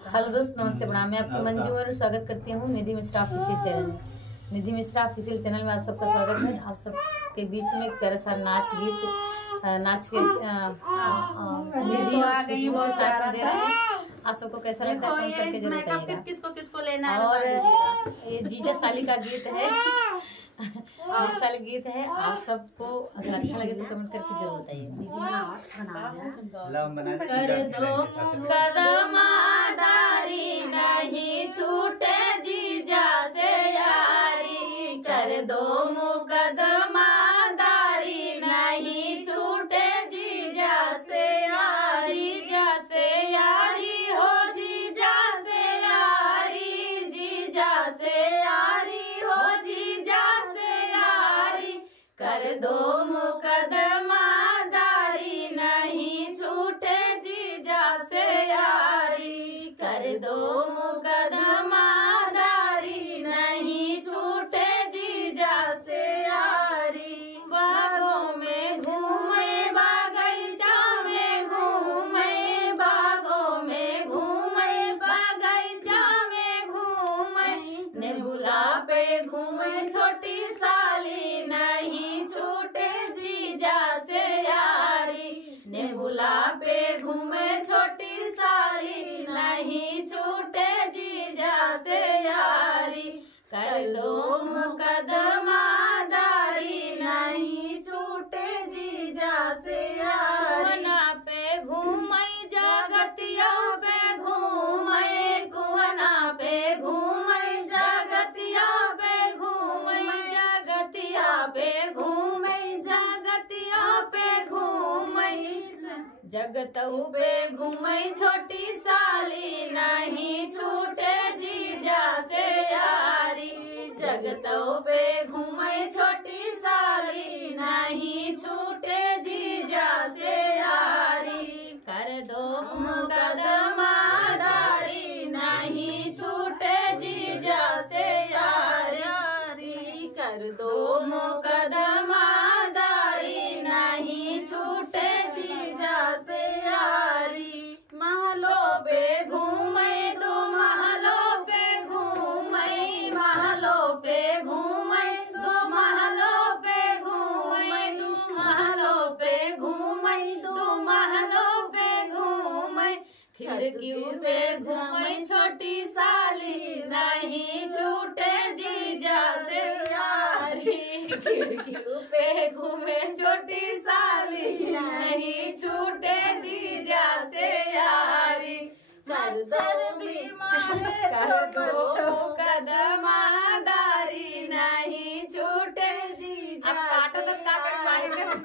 Hello दोस्त, नमस्ते, प्रणाम। मैं आपकी मंजू और स्वागत करती हूँ निधि मिश्रा ऑफिशियल चैनल में। निधि मिश्रा ऑफिशियल चैनल में आप सबका स्वागत है। आप सबके बीच में एक प्यारा सा नाच के निधि बहुत साथ दे रहे हैं। आप सबको कैसा लगता है कमेंट करके जरूर बताइएगा। किसको लेना है और ये जीजा साली का गीत है, जीजा साली गीत है। आप सबको अगर अच्छा लगे तो कमेंट करके जरूर बताइएगा। कर दो मुकदमादारी, नहीं छूटे जीजा से यारी। कर दो मुकदमादारी, नहीं छूटे जीजा से यारी। जीजा से यारी हो, जीजा से यारी, जीजा से यारी हो, जीजा से यारी। कर दो मुकदमा जारी, नहीं छूटे जीजा से यारी। कर दो मुकदमा जारी, नहीं छूटे जीजा से यारी। बागों में घूमे, बागीचा में घूमे, बागों में घूमे, बागीचा में घूमे। नेबुला पे घूमे छोटी साली, नहीं छूटे जीजा से यारी। नेबुला पे घूमे छोटी साली, नहीं छूटे जीजा से यारी। कर दो मुकदमा जारी, नहीं छूटे जीजा से यारी। कुआना पे घूमे, जगतिया पे घूमे, कुआना पे घूमे, जगतिया पे घूमे, जगतिया पे घूमे, जगतिया पे घूमे। जगतऊ पे घूमे छोटी साली, नहीं छूटे जीजा से यारी। जगतऊ पे घूमे छोटी साली, नहीं छूटे जीजा से यारी। कर दो मुकदमा जारी, नहीं छूटे जीजा से यारी। कर दो मुकदमा जारी, नहीं छूटे जीजा से यारी। महलों पे घूमे, दो महलों पे घूमे, महलों पे घूमे, दो महलों पे घूमे, दो महलों पे घूमे, दो महलों पे घूमे। खिड़कियों पे घूमे छोटी साली, नहीं छूटे जीजा से यारी। खिड़कियों पे घूमे छोटी साली, नहीं छूटे जीजा से यारी। कर दो मुकदमादारी, नहीं छूटे जीजा। अब काटो तो काट मारेंगे हम।